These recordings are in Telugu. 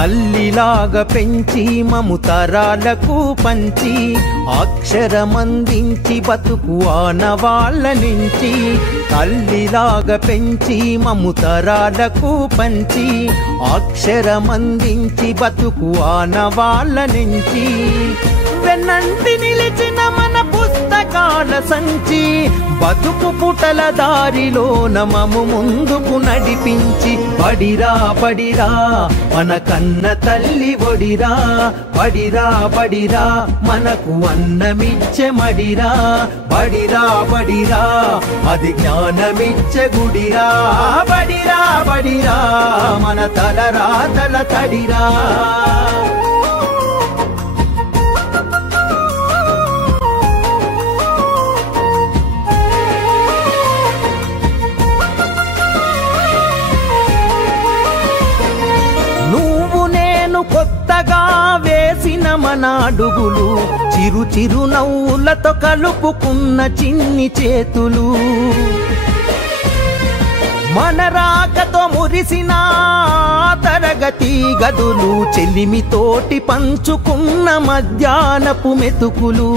తల్లిలాగా పెంచి మము తరాలకు పంచి అక్షరమందించి బతుకు ఆనవాళ్ళ నుంచి తల్లిలాగా పెంచి మము తరాలకు పంచి అక్షరమందించి బతుకు ఆనవాళ్ళ నుంచి వెన్నంటి నిలిచిన మన పుస్తకాల సంచి బతుకు పుటల దారిలో నమము ముందుకు నడిపించి బడిరా బడిరా మన కన్న తల్లి ఒడిరా బడిరా బడిరా మనకు అన్నమిచ్చే మడిరా బడిరా బడిరా అది జ్ఞానమిచ్చే గుడిరా బడిరా బడిరా మన తలరాతల తడిరా కొత్తగా వేసిన మన అడుగులు చిరు చిరు నవ్వులతో కలుపుకున్న చిన్ని చేతులు మన రాకతో మురిసిన తరగతి గదులు చెలిమితోటి పంచుకున్న మధ్యాహ్నపు మెతుకులు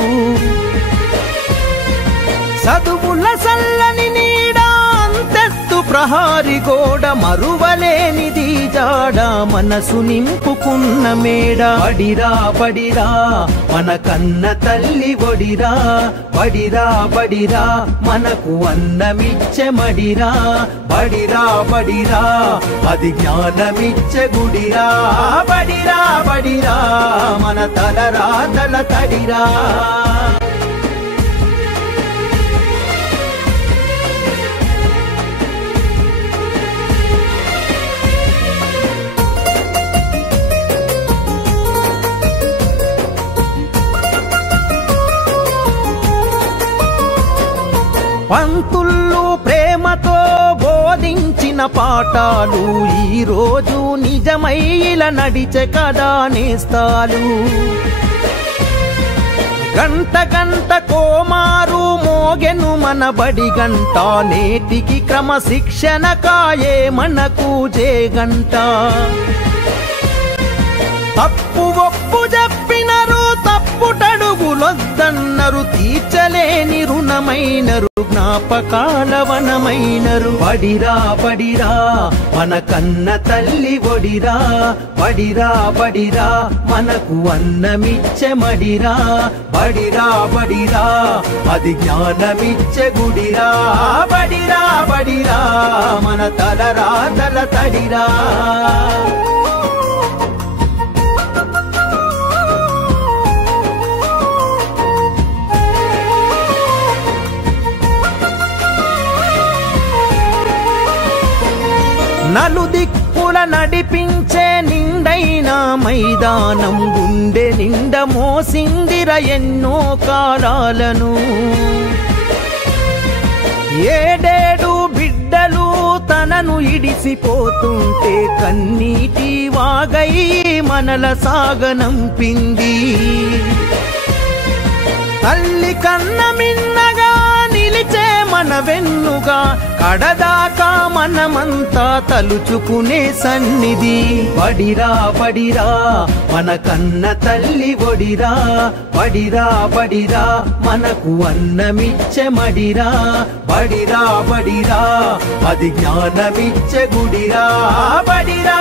చదువుల సల్లని నీడా అంతెత్తు ప్రహారి గోడ మరువలేనిది జాడ మనసు నింపుకున్న మేడ బడిరా బడిరా మన కన్న తల్లి ఒడిరా బడిరా బడిరా మనకు అన్నమిచ్చే మడిరా బడిరా బడిరా అది జ్ఞానమిచ్చే గుడిరా బడిరా బడిరా మన తలరాతల తడిరా పంతుళ్ళు ప్రేమతో బోధించిన పాఠాలు ఈరోజు నిజమై ఇలా నడిచే కదా నేస్తాలు గంట గంట కోమారు మోగెను మన బడి గంట నేటికి క్రమశిక్షణ కాయే మనకు జేగంట తప్పు ఒప్పు చెప్పినరు తప్పుటడుగులొద్దన్నరు తీర్చలేని రుణమైనరు జ్ఞాపకాల వనమైనరు బడిరా బడిరా మన కన్న తల్లి ఒడిరా బడిరా బడిరా మనకు అన్నమిచ్చే మడిరా బడిరా బడిరా అది జ్ఞానమిచ్చే గుడిరా బడిరా బడిరా మన తలరాతల తడిరా నలుదిక్కుల నడిపించే నిండైన మైదానం గుండె నిండ మోసిందిర ఎన్నో కాలాలను ఏడేడు బిడ్డలు తనను ఇడిసిపోతుంటే కన్నీటి వాగై మనల సాగనంపింది తల్లి కన్న మిన్నగా నిలిచే మన వెన్నుగా కడదాకా మనమంతా తలుచుకునే సన్నిధి బడిరా బడిరా మన కన్న తల్లి ఒడిరా బడిరా బడిరా మనకు అన్నమిచ్చే మడిరా బడిరా బడిరా అది జ్ఞానమిచ్చే గుడిరా బడిరా